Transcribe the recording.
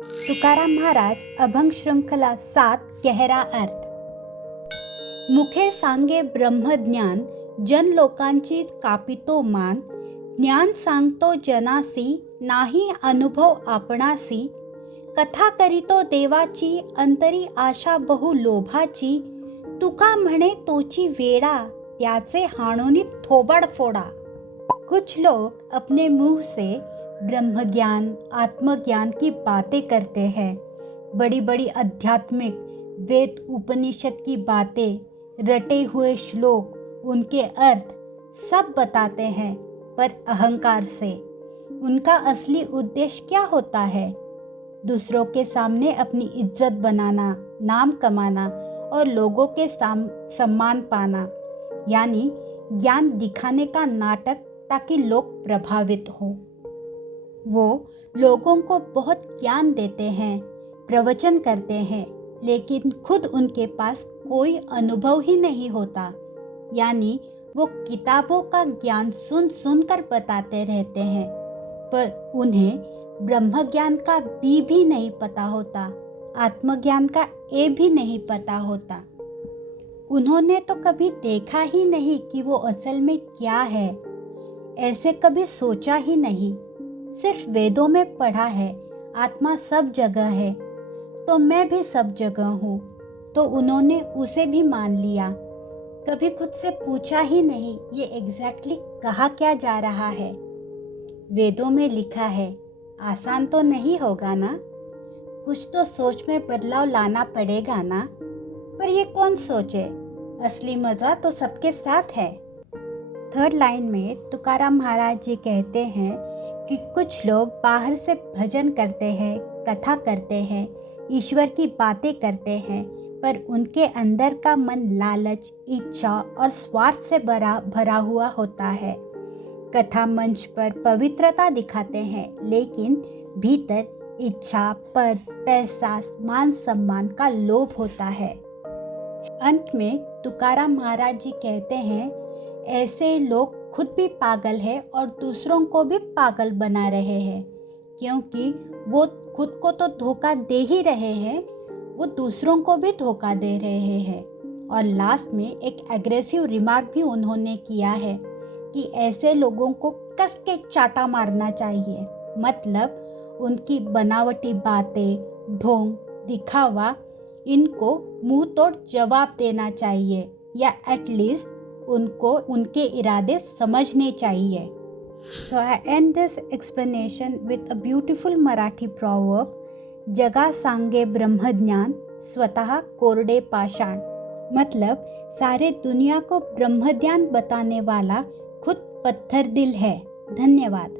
तुकाराम महाराज अभंग श्रृंखला 7 गहरा अर्थ. मुखे सांगे ब्रह्मज्ञान, जन लोकांची कापितो मान. ज्ञान सांगतो जनासी, नाही अनुभव आपणासी. कथा करीतो देवाची, अंतरी आशा बहु लोभाची. तुका म्हणे तोची वेडा, त्याचे हाणोनी थोबड फोडा. कुछ लोग अपने मुंह से ब्रह्मज्ञान, आत्मज्ञान की बातें करते हैं. बड़ी बड़ी आध्यात्मिक वेद उपनिषद की बातें, रटे हुए श्लोक, उनके अर्थ सब बताते हैं, पर अहंकार से. उनका असली उद्देश्य क्या होता है? दूसरों के सामने अपनी इज्जत बनाना, नाम कमाना और लोगों के सम्मान पाना. यानी ज्ञान दिखाने का नाटक, ताकि लोग प्रभावित हों. वो लोगों को बहुत ज्ञान देते हैं, प्रवचन करते हैं, लेकिन खुद उनके पास कोई अनुभव ही नहीं होता. यानी वो किताबों का ज्ञान सुन सुन कर बताते रहते हैं, पर उन्हें ब्रह्म ज्ञान का बी भी नहीं पता होता, आत्मज्ञान का ए भी नहीं पता होता. उन्होंने तो कभी देखा ही नहीं कि वो असल में क्या है. ऐसे कभी सोचा ही नहीं. सिर्फ वेदों में पढ़ा है आत्मा सब जगह है, तो मैं भी सब जगह हूँ, तो उन्होंने उसे भी मान लिया. कभी खुद से पूछा ही नहीं ये एग्जैक्टली कहा क्या जा रहा है. वेदों में लिखा है, आसान तो नहीं होगा ना, कुछ तो सोच में बदलाव लाना पड़ेगा ना. पर ये कौन सोचे, असली मज़ा तो सबके साथ है. 3rd लाइन में तुकाराम महाराज जी कहते हैं कि कुछ लोग बाहर से भजन करते हैं, कथा करते हैं, ईश्वर की बातें करते हैं, पर उनके अंदर का मन लालच, इच्छा और स्वार्थ से भरा हुआ होता है. कथा मंच पर पवित्रता दिखाते हैं, लेकिन भीतर इच्छा, पद, पैसा, मान सम्मान का लोभ होता है. अंत में तुकाराम महाराज जी कहते हैं, ऐसे लोग खुद भी पागल है और दूसरों को भी पागल बना रहे हैं, क्योंकि वो खुद को तो धोखा दे ही रहे हैं, वो दूसरों को भी धोखा दे रहे हैं. और लास्ट में एक एग्रेसिव रिमार्क भी उन्होंने किया है कि ऐसे लोगों को कस के चाटा मारना चाहिए. मतलब उनकी बनावटी बातें, ढोंग, दिखावा, इनको मुंह तोड़ जवाब देना चाहिए, या एटलीस्ट उनको उनके इरादे समझने चाहिए. So I end this explanation with a beautiful Marathi proverb, जगा सांगे ब्रह्मज्ञान, स्वतः कोरडे पाषाण. मतलब सारे दुनिया को ब्रह्मज्ञान बताने वाला खुद पत्थर दिल है. धन्यवाद.